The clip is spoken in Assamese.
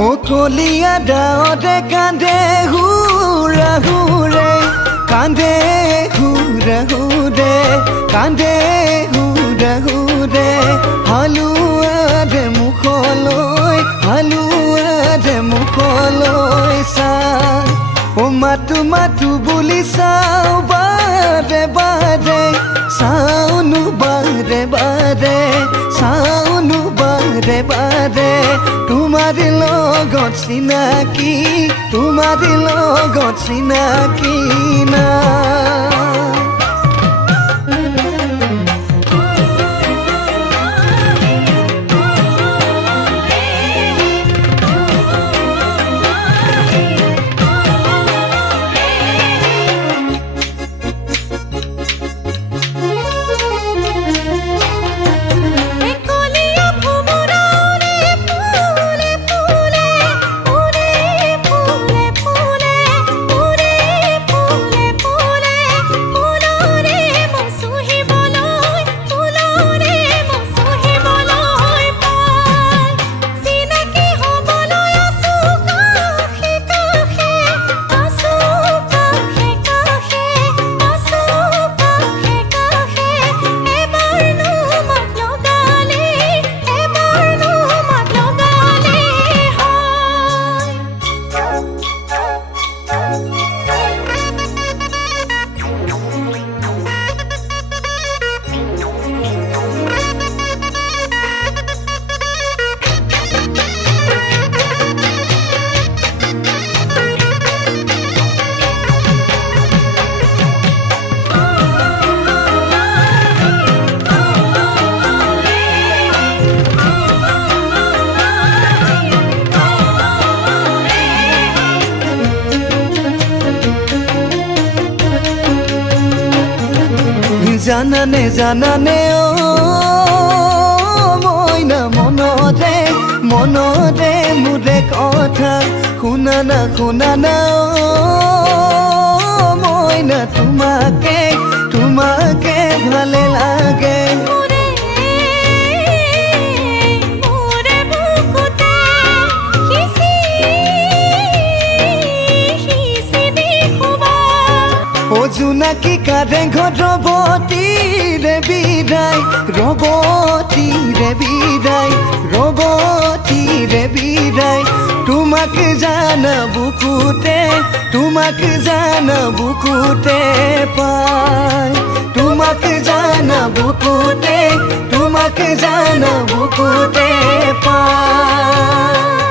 কলিয়া ডাৱতে কান্দে হুৰা হুৰে কান্দে হুৰা হুৰে কান্দে হুৰা হুৰে হালুৱাৰে মুখলৈ চা মাতো মাতো বুলি চাওঁ বাৰে বাৰে চাওনো বাৰে বাৰে চাওনো বাৰে বাৰে তোমাৰ লগত চিনাকি না জানানে ও মইনা মনৰে মোৰে কথা শুনা না ও মইনা তোমাকে ভালে লাগে জোনাকী কাঁধে ঘট ৰবতীৰে বিদায় তোমাক জানা বুকুতে পায় তোমাক জানা বুকুতে পায়